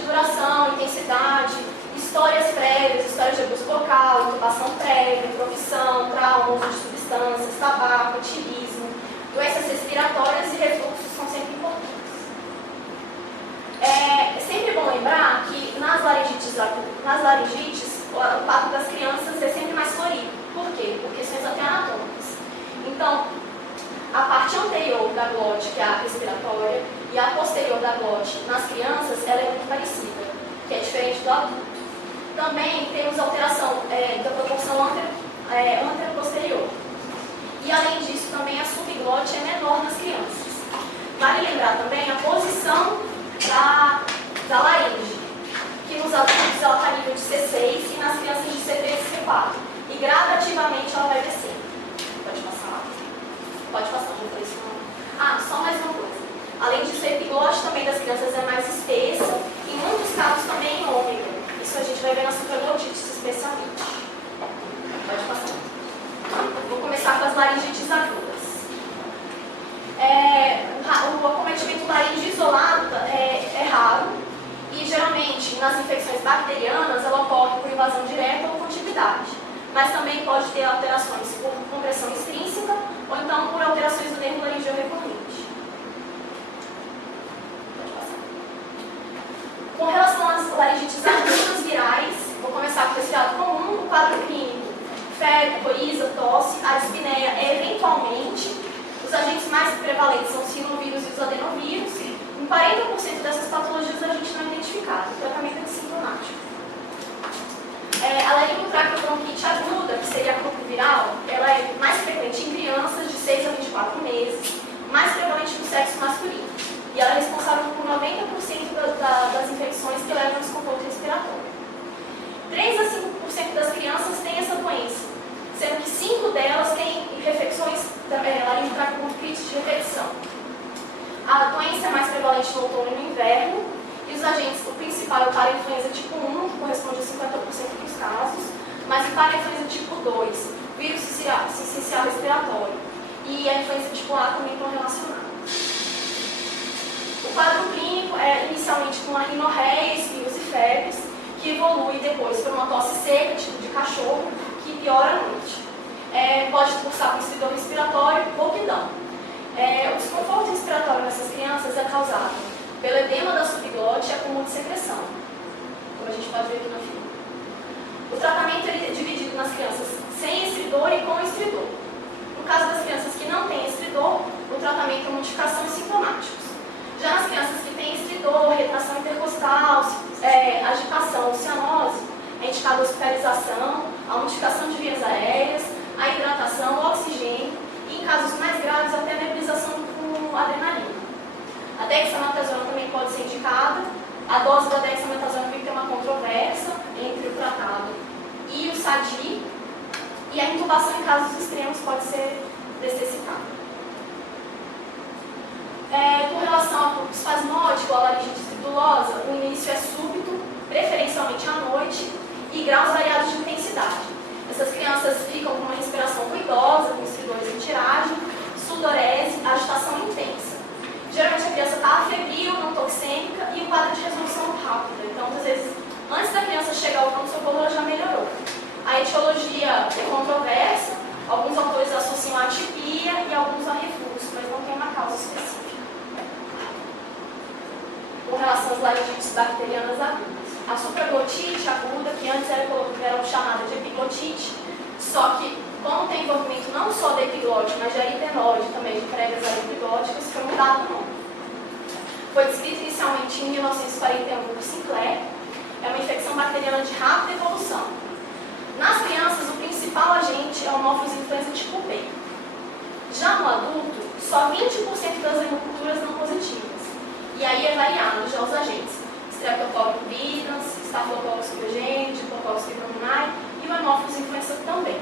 de duração, intensidade, histórias prévias, histórias de abuso local, intubação prévia, profissão, trauma, uso de substâncias, tabaco, ativismo, doenças respiratórias e refluxos são sempre importantes. É sempre bom lembrar que nas laringites, o quadro das crianças é sempre mais florido. Por quê? Por questões até anatômicas. Então, a parte anterior da glote, que é a respiratória, e a posterior da glote nas crianças, ela é muito parecida, que é diferente do adulto. Também temos alteração da proporção antero-posterior. E além disso, também a subglote é menor nas crianças. Vale lembrar também a posição da laringe, que nos adultos ela está a nível de C6 e nas crianças de C3 e C4. E gradativamente ela vai descer. Pode passar? Pode passar, não foi isso não. Ah, só mais uma coisa. Além disso, a epiglote também das crianças é mais espessa, em muitos casos também em ômega. Isso a gente vai ver na supraglotites especialmente. Pode passar. Vou começar com as laringites agudas. O acometimento laríngeo isolado é raro e geralmente nas infecções bacterianas ela ocorre por invasão direta ou contiguidade, mas também pode ter alterações por compressão extrínseca ou então por alterações do nervo laríngeo recorrente. Pode passar. Com relação às laringites agudas virais, vou começar com o resfriado comum, o quadro clínico, febre, coriza, tosse, a dispneia eventualmente. Os agentes mais prevalentes são os rinovírus e os adenovírus. Em 40% dessas patologias a gente não é identificado. O tratamento é sintomático. A laringotraqueobronquite aguda, que seria a grupo viral, ela é mais frequente em crianças de 6 a 24 meses, mais prevalente no sexo masculino. E ela é responsável por 90% das infecções que levam ao desconforto respiratório. 3 a 5% das crianças têm essa doença, sendo que 5 delas têm infecções laringotraqueobronquite de repetição. A doença é mais prevalente no outono e no inverno, e os agentes, o principal é o parainfluenza tipo 1, que corresponde a 50% dos casos, mas o parainfluenza tipo 2, vírus sincicial respiratório, e a influenza tipo A também estão relacionados. O quadro clínico é inicialmente com a rinorreia, espirros e febres, que evolui depois por uma tosse seca, tipo de cachorro, que piora à noite. Pode cursar por estridor respiratório ou quidão. O desconforto respiratório nessas crianças é causado pelo edema da subglote e acúmulo de secreção, como a gente pode ver aqui no filme. O tratamento é dividido nas crianças sem estridor e com estridor. No caso das crianças que não têm estridor, o tratamento é modificação e sintomáticos. Já nas crianças que têm estridor, retração intercostal, agitação ou cianose, é indicada a hospitalização, a modificação de vias aéreas, a hidratação, o oxigênio e, em casos mais graves, até a nebulização com adrenalina. A dexametasona também pode ser indicada. A dose da dexametasona tem que ter uma controvérsia entre o tratado e o SADI, e a intubação em casos extremos pode ser necessitada. Com relação ao pulso espasmódico, a laringite estridulosa, o início é súbito, preferencialmente à noite, e graus variados de intensidade. Essas crianças ficam com uma respiração ruidosa, com estridores em tiragem, sudorese, agitação intensa. Geralmente a criança está febril, não toxêmica e um quadro de resolução rápida. Então, às vezes, antes da criança chegar ao pronto-socorro, ela já melhorou. A etiologia é controversa, alguns autores associam a atipia e alguns a refluxo, mas não tem uma causa específica. Com relação às laringites bacterianas agudas. A supraglotite aguda, que antes era chamada de epiglotite, só que, como tem envolvimento não só da epiglote, mas de aritenoide também, de pregas aripiglóticas, foi mudado o nome. Foi descrito inicialmente em 1941 por Sinclair. É uma infecção bacteriana de rápida evolução. Nas crianças, o principal agente é o Haemophilus influenza tipo B. Já no adulto, só 20% das hemoculturas não positivas. E aí é variado já os agentes. Streptococcus viridans, Staphylococcus pyogenes, Diplococcus pneumoniae e o Haemophilus influenza também.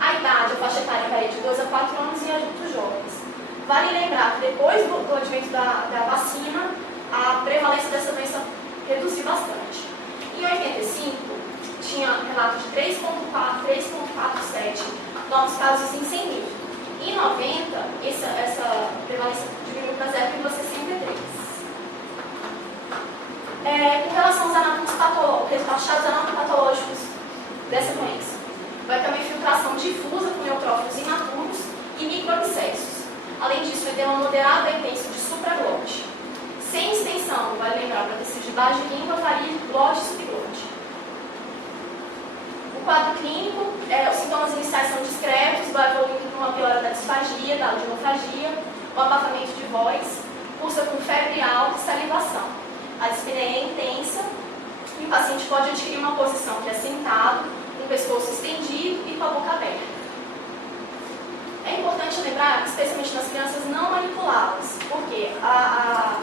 A idade, a faixa etária varia de 2 a 4 anos em adultos jovens. Vale lembrar que depois do advento da vacina, a prevalência dessa doença reduziu bastante. Em 85, tinha relato de 3,47 novos casos em 100 mil. Em 90, essa prevalência diminuiu para 0,63. Com relação aos achados anatomopatológicos dessa doença, vai ter uma infiltração difusa com neutrófilos imaturos e microabscessos. Além disso, o edema moderado é intenso de supraglote. Sem extensão, vale lembrar, para tecido de baixa língua, varia glote e subglote. O quadro clínico, os sintomas iniciais são discretos, vai evoluindo para uma piora da disfagia, da odinofagia, o abafamento de voz, cursa com febre alta e salivação. A dispneia é intensa e o paciente pode adquirir uma posição que é sentado, com o pescoço estendido e com a boca aberta. É importante lembrar, especialmente nas crianças, não manipulá-las, porque há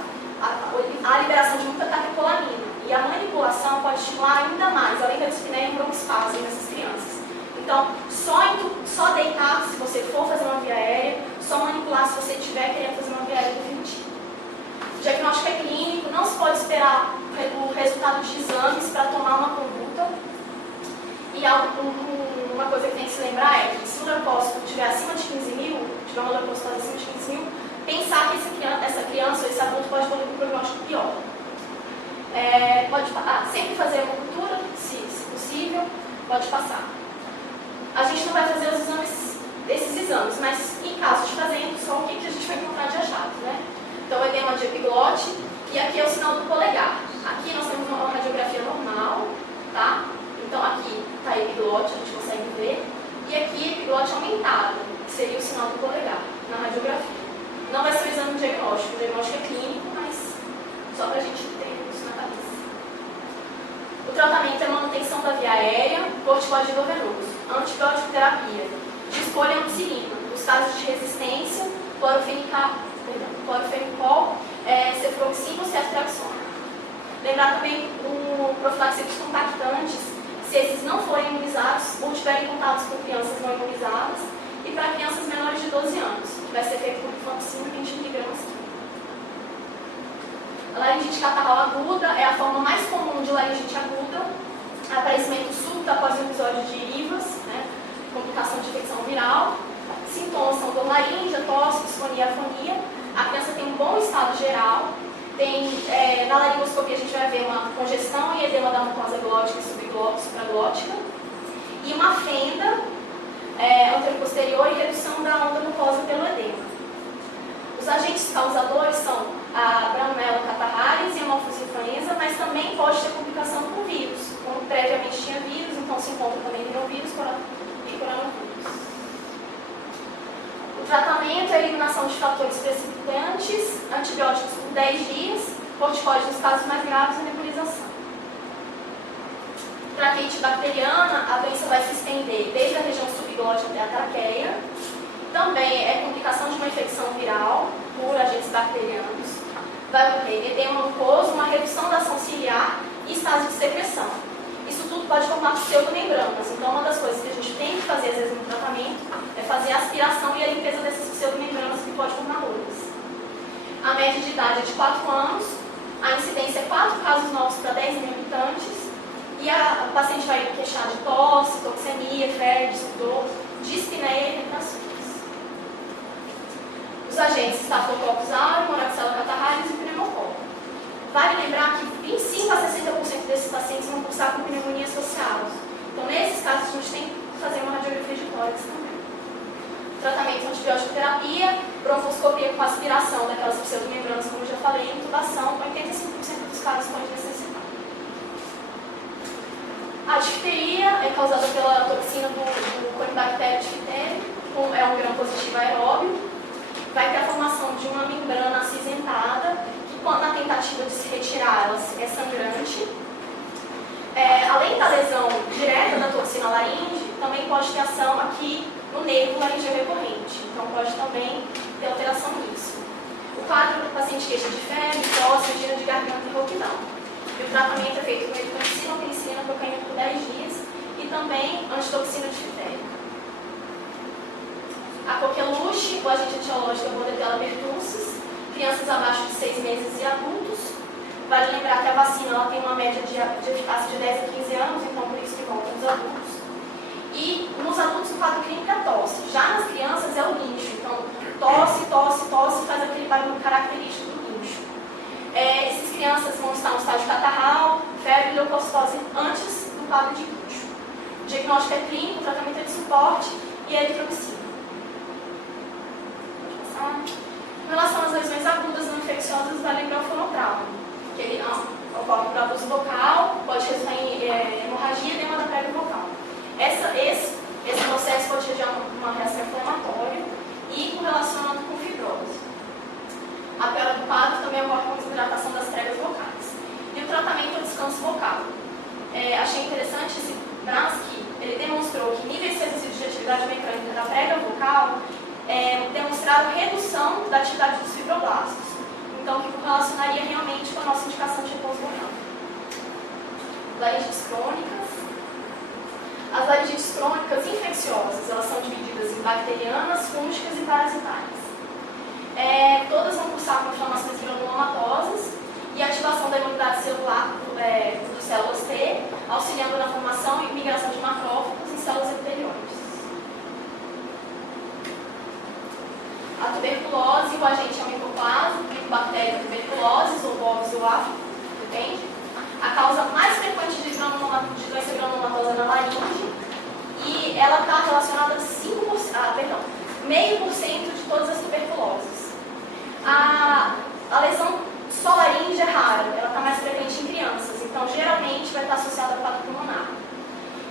liberação de muita catecolamina e a manipulação pode estimular ainda mais, além da dispneia, um broncoespasmo nessas crianças. Então, só deitar se você for fazer uma via aérea, só manipular se você estiver querendo fazer uma via aérea definitiva. O diagnóstico é clínico, não se pode esperar o resultado de exames para tomar uma conduta. E uma coisa que tem que se lembrar é que se o leucócito estiver acima de 15 mil, tiver uma leucocitose acima de 15 mil, pensar que essa criança ou esse adulto pode evoluir com um prognóstico pior. Pode sempre fazer uma cultura, se possível, pode passar. A gente não vai fazer esses exames, mas em caso de fazendo, só o que a gente vai encontrar de achado, né? Então, o edema de epiglote, e aqui é o sinal do polegar. Aqui nós temos uma radiografia normal, tá? Então, aqui está a epiglote, a gente consegue ver, e aqui a epiglote aumentada, que seria o sinal do polegar, na radiografia. Não vai ser um exame diagnóstico, o diagnóstico é clínico, mas só para a gente ter isso na cabeça. O tratamento é manutenção da via aérea, corticoide endovenoso, antibiótico terapia, de escolha ampicilina, nos casos de resistência, clorofenicol, cefroxima ou ceftriaxona. Lembrar também o profilaxia compactantes, se esses não forem imunizados ou tiverem contatos com crianças não imunizadas, e para crianças menores de 12 anos, que vai ser feito por rifampicina 20 mg. A laringite catarral aguda é a forma mais comum de laringite aguda, aparecimento súbito após um episódio de IVAS, né, complicação de infecção viral. Sintomas são dor laríngea, tosse, disfonia, afonia. A criança tem um bom estado geral. Na laringoscopia a gente vai ver uma congestão e edema da mucosa glótica e supraglótica. E uma fenda anteroposterior e redução da onda mucosa pelo edema. Os agentes causadores são a Braunella catarrhalis e a Haemophilus influenza, mas também pode ter complicação com vírus. Como previamente tinha vírus, então se encontra também rinovírus e coronavírus. O tratamento é a eliminação de fatores precipitantes, antibióticos por 10 dias, corticoides nos casos mais graves e nebulização. Traqueite bacteriana, a doença vai se estender desde a região subglótica até a traqueia. Também é complicação de uma infecção viral por agentes bacterianos. Vai ocorrer edema mucoso, uma redução da ação ciliar e estágio de secreção. Isso tudo pode formar pseudomembranas. Então, uma das coisas que a gente tem que fazer, às vezes, no tratamento é fazer a aspiração e a limpeza dessas pseudomembranas que pode formar bolhas. A média de idade é de 4 anos, a incidência é 4 casos novos para 10 mil habitantes, e o paciente vai queixar de tosse, toxemia, febre, sudor, dispneia e retrações. Os agentes Staphylococcus aureus, Moraxella catarrhalis e pneumococo. Vale lembrar que 25 a 60% desses pacientes vão cursar com pneumonia associados. Então, nesses casos, a gente tem que fazer uma radiografia de tórax também. Tratamento antibiótico terapia, bronfoscopia com aspiração daquelas pseudomembranas, como eu já falei, e intubação, 85% dos casos pode necessitar. A difteria é causada pela toxina do Corynebacterium diphtherium, é um gram positivo aeróbio. Vai ter a formação de uma membrana acinzentada, que na tentativa de se retirar, ela é sangrante. Além da lesão direta da toxina laringe, também pode ter ação aqui no nervo laringeu recorrente. Então pode também ter alteração nisso. O quadro do paciente queixa de febre, tosse, angina de garganta e rouquidão. E o tratamento é feito com eritromicina, penicilina, cocaína por 10 dias e também antitoxina de diftéria. A coqueluche, o agente etiológico é o Bordetella pertussis, crianças abaixo de 6 meses e adultos. Vale lembrar que a vacina ela tem uma média de eficácia de 10 a 15 anos, então por isso que volta nos adultos. E nos adultos o quadro clínico é tosse. Já nas crianças é o guincho, então tosse, faz aquele barulho característico do guincho. crianças vão estar no estágio catarral, febre e leucocitose antes do quadro de bruxo. O diagnóstico é clínico, o tratamento é de suporte e é eritromicina. Com relação às lesões agudas não infecciosas, vai lembrar o fonotrauma, que ele ocorre por abuso vocal, pode resultar em hemorragia e edema da prega vocal. Esse processo pode gerar uma reação inflamatória e correlacionando com fibrose. A piora do quadro também ocorre com desidratação das pregas vocais. E o tratamento é o descanso vocal. Achei interessante esse Bransky, ele demonstrou que níveis reduzidos de atividade mecânica da prega vocal demonstraram redução da atividade dos fibroblastos. Então, que correlacionaria realmente com a nossa indicação de repouso vocal. Laringites crônicas. As laringites crônicas infecciosas, elas são divididas em bacterianas, fúngicas e parasitárias. Todas vão cursar com inflamações granulomatosas e ativação da imunidade celular por células T, auxiliando na formação e migração de macrófagos em células epitelioides. A tuberculose, o agente é o micoplasma, bactéria tuberculose, ou bovis ou afta, depende. A causa mais frequente de doença granulomatosa na laringe, e ela está relacionada a 0,5% de todas as tuberculoses. A lesão solaringe é rara, ela está mais frequente em crianças, então geralmente vai estar associada ao quadro pulmonar.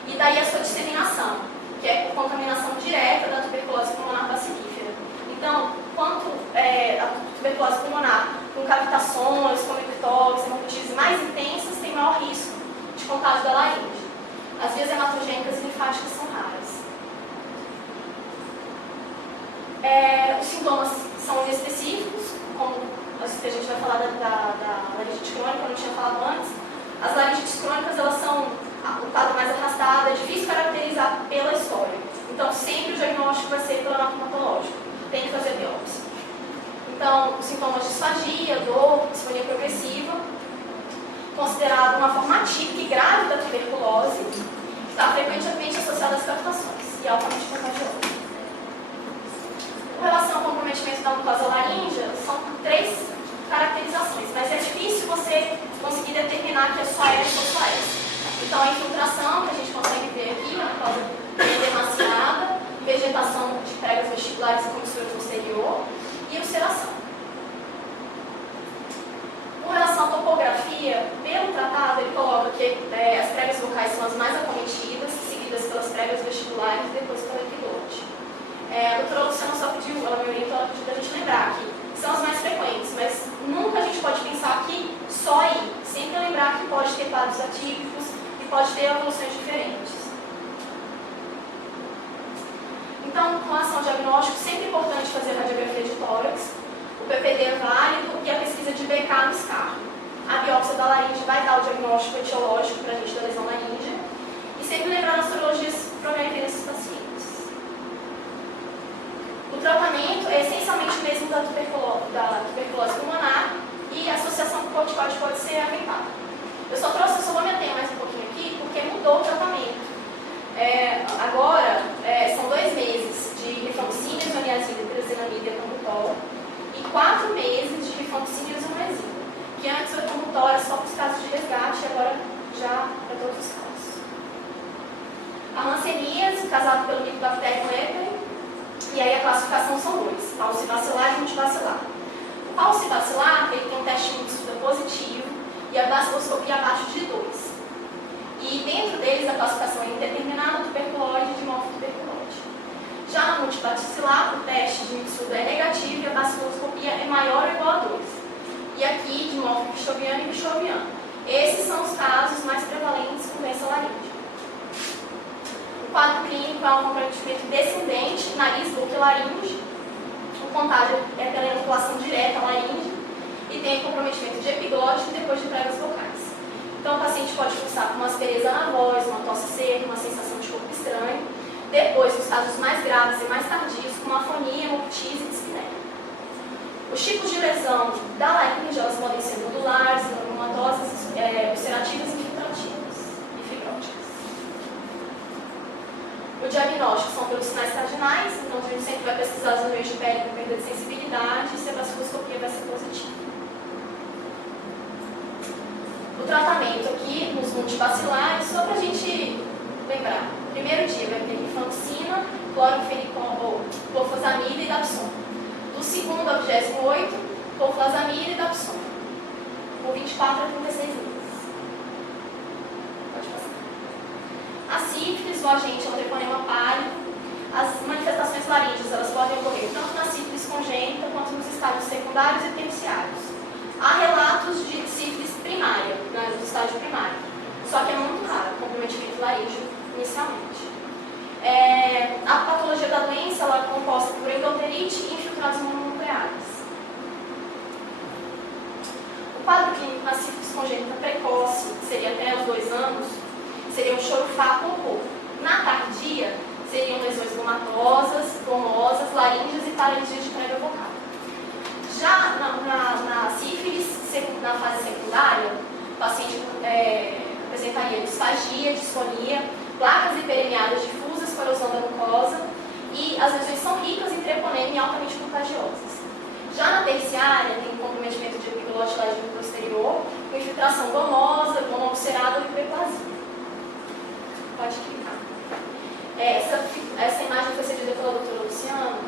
E daí a sua disseminação, que é por contaminação direta da tuberculose pulmonar bacilífera. Então, quanto a tuberculose pulmonar com cavitações, com mictose, hemoptise mais intensas, tem maior risco de contágio da laringe. As vias hematogênicas e linfáticas são raras. Os sintomas são inespecíficos, como a gente vai falar da laringite crônica, eu não tinha falado antes. As laringites crônicas, elas são o quadro mais arrastado, é difícil caracterizar pela história. Então, sempre o diagnóstico vai ser pelo tem que fazer biópsia. Então, os sintomas de disfagia, dor, disfonia progressiva, considerado uma forma atípica e grave da tuberculose, está frequentemente associada às cavitações e altamente contagiosa. Com relação ao comprometimento da mucosa laríngea, são 3 caracterizações, mas é difícil você conseguir determinar que é só essa ou só essa. Então, a infiltração, que a gente consegue ver aqui, a mucosa demasiada, vegetação de pregas vestibulares e comissura posterior e ulceração. Com relação à topografia, pelo tratado, ele coloca que as pregas vocais são as mais acometidas, seguidas pelas pregas vestibulares e depois pela epiglote. A doutora Luciana só pediu, ela me orientou, ela pediu para a gente lembrar que são as mais frequentes, mas nunca a gente pode pensar que só aí. Sempre lembrar que pode ter quadros atípicos e pode ter evoluções diferentes. Então, com relação ao diagnóstico, sempre é importante fazer a radiografia de tórax, o PPD é válido e a pesquisa de BK no SCAR. A biópsia da laringe vai dar o diagnóstico etiológico para a gente da lesão laríngea e sempre lembrar as sorologias prometem nesses pacientes. O tratamento é essencialmente o mesmo da tuberculose pulmonar e a associação com corticoide pode ser aventada. Eu só vou me ater mais um pouquinho aqui porque mudou o tratamento. Agora, são 2 meses de rifampicina, isoniazida, pirazinamida e etombutol e 4 meses de rifampicina e isoniazida, que antes o etombutol era só para os casos de resgate e agora já para todos os casos. A hanseníase, causada pelo Mycobacterium leprae, e aí a classificação são 2, paucibacilar e multibacilar. O paucibacilar, ele tem um teste de positivo e a baciloscopia abaixo de 2. E dentro deles a classificação é indeterminada, tuberculose e dimorfo-tuberculose. Já na multibacilar, o teste de Mitsuda é negativo e a baciloscopia é maior ou igual a 2. E aqui, dimorfo-bichoviano e bichoviano. Esses são os casos mais prevalentes com doença laríngea. O quadro clínico é um comprometimento descendente, nariz, boca e laringe. O contágio é pela inoculação direta à laringe e tem comprometimento de epiglote e depois de pregas vocais. Então, o paciente pode cursar com uma aspereza na voz, uma tosse seca, uma sensação de corpo estranho. Depois, nos casos mais graves e mais tardios, com uma afonia, hemoptise e dispneia. Os tipos de lesão da laringe, elas podem ser nodulares, granulomatosos, ulcerativas e infiltrativas e fibróticas. O diagnóstico são pelos sinais cardinais, então a gente sempre vai pesquisar as regiões de pele com perda de sensibilidade e se a baciloscopia vai ser positiva. O tratamento aqui nos multibacilares, só para a gente lembrar. Primeiro dia vai ter rifampicina, clorfenazamida e dapsona. Do segundo ao 28, clorfenazamida e dapsona. Com 24 a 36 meses. Pode passar. A sífilis, o agente é o treponema pálido. As manifestações laríngeas, elas podem ocorrer tanto na sífilis congênita quanto nos estágios secundários e terciários. Há relatos de sífilis primária, no estágio primário, só que é muito raro, comprometimento laríngeo inicialmente. A patologia da doença ela é composta por endoteliite e infiltrados mononucleares. O quadro clínico na sífilis congênita precoce, que seria até os 2 anos, seria um chorofáculo ou corpo. Na tardia, seriam lesões gomatosas, gomosas, laríngeas e paralisia de prévia vocal. Já na sífilis, na fase secundária, o paciente apresentaria disfagia, disfonia, placas hiperemiadas difusas, corrosão da mucosa e as lesões são ricas em treponema e altamente contagiosas. Já na terciária, tem comprometimento de epiglote laríngeo posterior, com infiltração gomosa, gomoulcerada ou hiperplasia. Pode clicar. Essa imagem foi cedida pela doutora Luciana.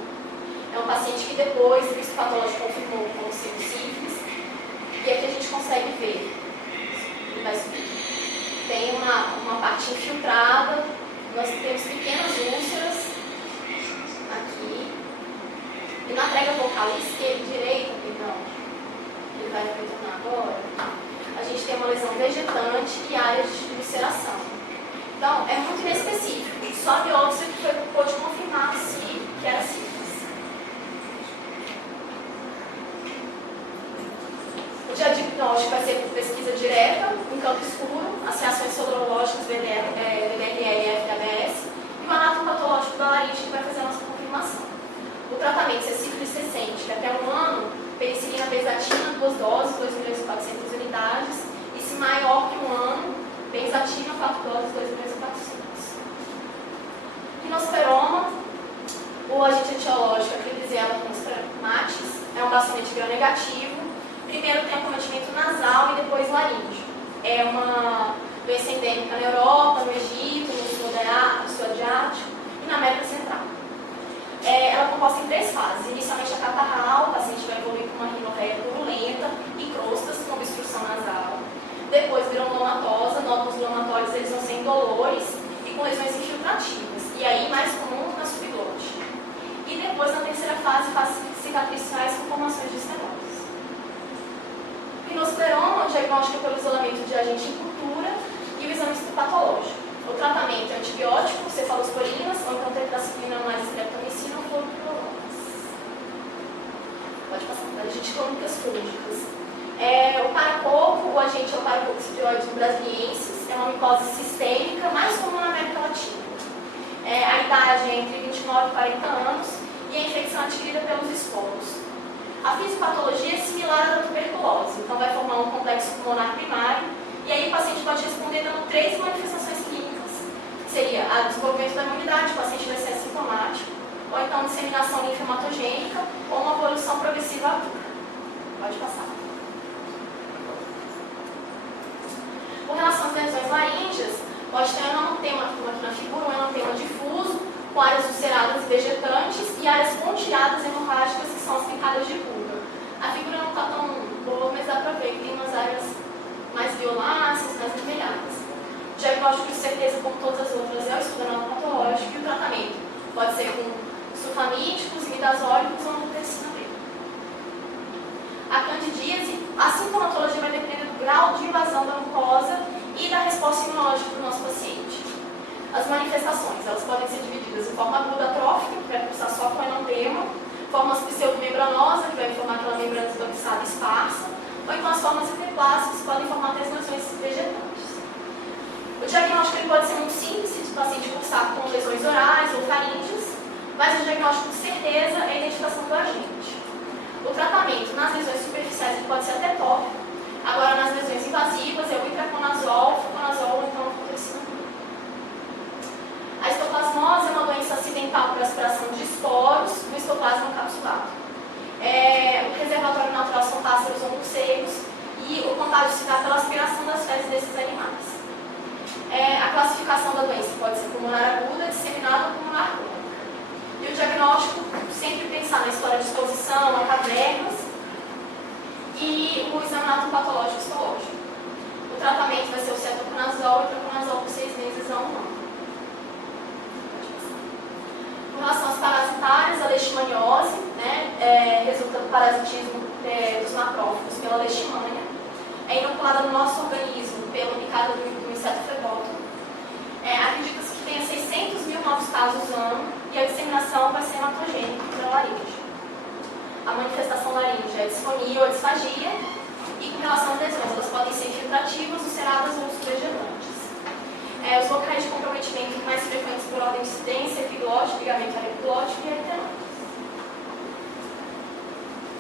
É um paciente que depois, o histopatológico confirmou como sendo sífilis. E aqui a gente consegue ver. Ele vai subir. Tem uma parte infiltrada. Nós temos pequenas úlceras aqui. E na prega vocal direita, perdão, ele vai retornar agora, a gente tem uma lesão vegetante e áreas de ulceração. Então, é muito inespecífico. Só a biópsia que pôde confirmar que era sífilis. O diagnóstico vai ser por pesquisa direta, em campo escuro, as reações sorológicas VDRL e FABS, e o anatopatológico da laringe que vai fazer a nossa confirmação. O tratamento, se é sífilis recente, que até 1 ano, penicilina benzatina, 2 doses, 2.400.000 unidades, e se maior que 1 ano, benzatina, 4 doses, 2.400.000. Quinosperoma, o agente etiológico, a Klebsiella matis, é um bacilete gram-negativo. Primeiro tem acometimento nasal e depois laríngeo. É uma doença endêmica na Europa, no Egito, no sul asiático e na América Central. Ela é composta em 3 fases. Inicialmente a catarral, o paciente vai evoluir com uma rinorreia purulenta e crostas com obstrução nasal. Depois granulomatosa, nódulos glomatórios, eles vão ser indolores e com lesões infiltrativas. E aí mais comum na subglote. E depois na terceira fase cicatriciais com formações de estenoses. Quinosperoma, o diagnóstico pelo isolamento de agente em cultura e o exame histopatológico. O tratamento é antibiótico, cefalosporinas, ou então tetracyclina mais streptomicina ou fluoroquinolonas. Pode passar para agentes crônicas fúngicas. O paracoco, o agente é o Paracoccipioides brasiliensis, é uma micose sistêmica mais comum na América Latina. A idade é entre 29 e 40 anos e a infecção é adquirida pelos esporos. A fisiopatologia é similar à da tuberculose, então vai formar um complexo pulmonar primário e aí o paciente pode responder dando 3 manifestações clínicas, que seria o desenvolvimento da imunidade, o paciente vai ser assintomático, ou então disseminação linfohematogênica ou uma evolução progressiva aguda. Pode passar. Com relação às lesões laríngeas, pode ter um enantema, como aqui na figura, um enantema difuso, com áreas ulceradas e vegetantes e áreas pontilhadas hemorrágicas, que são as picadas de pulga. A figura não está tão boa, mas dá para ver que tem umas áreas mais violáceas, mais vermelhadas. O diagnóstico, de certeza, como todas as outras, é o estudo anatopatológico e o tratamento pode ser com sulfamídicos, imidazólicos ou ampicilina B. A candidíase, a sintomatologia vai depender do grau de invasão da mucosa e da resposta imunológica do nosso paciente. As manifestações, elas podem ser divididas em forma aguda trófica, que vai cursar só com enantema, formas pseudomembranosa, que vai formar aquela membrana esbranquiçada esparsa, ou então as formas hiperplásticas, que podem formar até as lesões vegetantes. O diagnóstico ele pode ser muito simples, se o paciente cursar com lesões orais ou faríngeas, mas o diagnóstico de certeza é a identificação do agente. O tratamento nas lesões superficiais ele pode ser até tópico, agora nas lesões invasivas é o itraconazol, fluconazol ou então anfotericina. A histoplasmose é uma doença acidental por aspiração de esporos do histoplasma encapsulado. O reservatório natural são pássaros ou morcegos e o contágio se dá pela aspiração das fezes classificação da doença pode ser pulmonar aguda, disseminada ou pulmonar crônica. E o diagnóstico, sempre pensar na história de exposição, a cavernas e o exame anatopatológico histológico. O tratamento vai ser o cetoconazol e traconazol por 6 meses a 1 ano. Com relação às parasitárias, a leishmaniose, né, resulta do parasitismo dos macrófagos pela leishmania, é inoculada no nosso organismo pela picada do inseto flebótomo. Acredita-se que tenha 600 mil novos casos ano e a disseminação vai ser hematogênica pela laringe. A manifestação laríngea é disfonia ou disfagia, e com relação às lesões, elas podem ser infiltrativas, ulceradas ou subvegetantes. Os locais de comprometimento mais frequentes por ordem de incidência, epiglótico, ligamento areoglótico e aritenoide.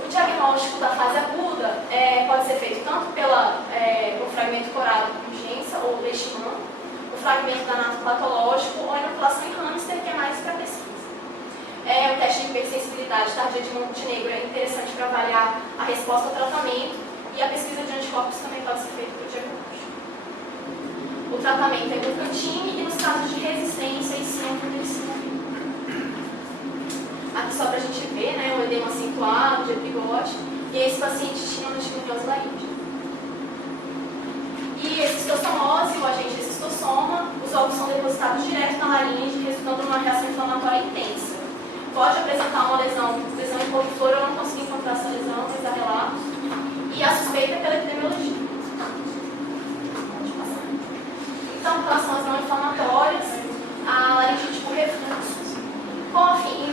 O diagnóstico da fase aguda pode ser feito tanto pelo fragmento corado com urgência, ou leishman, o fragmento danatopatológico ou a inoculação em hamster, que é mais para pesquisa. O teste de hipersensibilidade tardia de Montenegro é interessante para avaliar a resposta ao tratamento, e a pesquisa de anticorpos também pode ser feita para o diagnóstico. O tratamento é glucantine e nos casos de resistência e ensino. Aqui só para a gente ver, né, o edema acentuado de epiglótico, e esse paciente tinha uma leishmaniose laríngea. E a esquistossomose, o agente esquistossoma, os ovos são depositados direto na laringe, resultando numa reação inflamatória intensa. Pode apresentar uma lesão em coliflor, eu não consegui encontrar essa lesão, mas há relatos. E a suspeita é pela epidemiologia. Então, em relação às não inflamatórias, a laringite por refluxo. Koff, em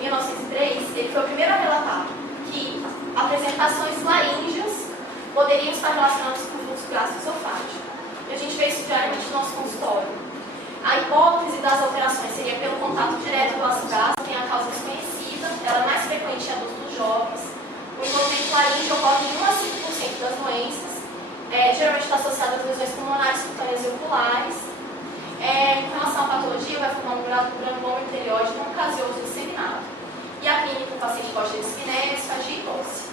1903, ele foi o primeiro a relatar que apresentações laríngeas poderiam estar relacionadas com o fluxo gastroesofágico. E a gente vê isso diariamente no nosso consultório. A hipótese das alterações seria pelo contato direto com o ácido gástrico, tem a causa desconhecida, ela é mais frequente em adultos jovens. O envolvimento laríngeo ocorre em 1 a 5% das doenças, geralmente está associado às lesões pulmonares, cutâneas e oculares. Com relação à patologia, vai formar um granuloma epitelióide não caseoso disseminado. E a clínica, o paciente pode ter dispneia, disfagia e tosse.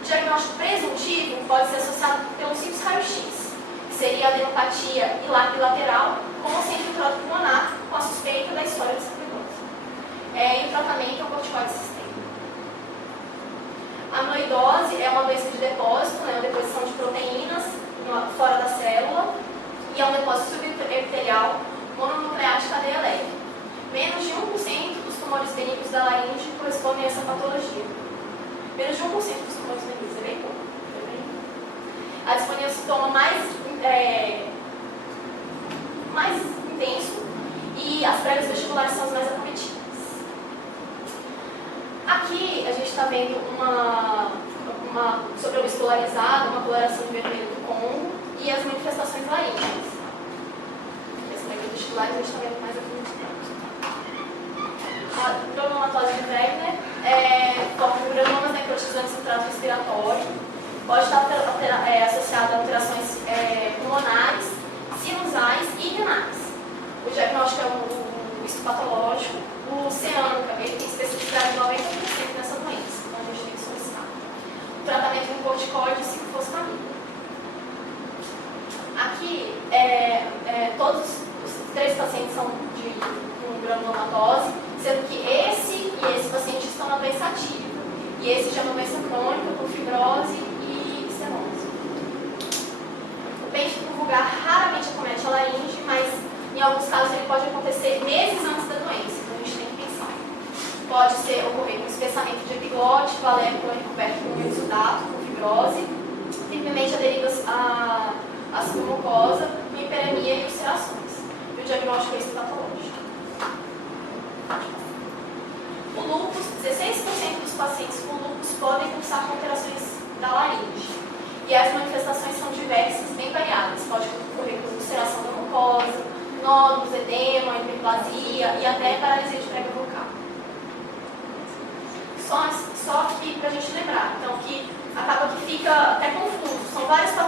O diagnóstico presuntivo pode ser associado pelo simples raio-x, que seria a adenopatia bilateral, com ou sem infiltrado pulmonar, com a suspeita da história de sacerdote. E o tratamento é o corticoide sistêmico. A amiloidose é uma doença de depósito, uma deposição de proteínas fora da célula, e é um depósito subepitelial mononuclear de cadeia leve. Menos de 1% dos tumores benignos da laringe correspondem a essa patologia. Menos de 1% dos tumores benignos, é bem pouco. A disfonia é o sintoma mais intenso, e as pregas vestibulares são as mais acometidas. Aqui a gente está vendo sobre o escolarizado, uma coloração de vermelho do Congo e as manifestações laríngeas. As pregas vestibulares a gente está vendo mais aqui no tempo. A granulomatose de Wegener forma granulomas necrotizantes no trato respiratório, pode estar associada a alterações pulmonares, sinusais e renais. O diagnóstico é o histopatológico. O ciânica, ele tem especificidade de 90% nessa doença, então a gente tem que solicitar. O tratamento com corticoide, ciclofosfamida. Aqui, todos os 3 pacientes são com granulomatose, sendo que esse e esse paciente estão na doença ativa. E esse já é uma doença crônica, com fibrose e estenose. O pêndice vulgar raramente acomete a laringe, mas em alguns casos ele pode acontecer meses antes da doença, então a gente tem que pensar. Pode ocorrer com espessamento de epiglótico, alérgico recoberto com exudato, com fibrose, simplesmente aderidas à mucosa, com hiperemia e ulcerações. E o diagnóstico é histopatológico. O lúpus, 16% dos pacientes com lúpus podem cursar com alterações da laringe. E as manifestações são diversas, bem variadas. Pode ocorrer com ulceração da mucosa, nódulos, edema, hiperplasia e até paralisia de prega vocal. Só que para a gente lembrar, então, que acaba que fica até confuso. São várias patologias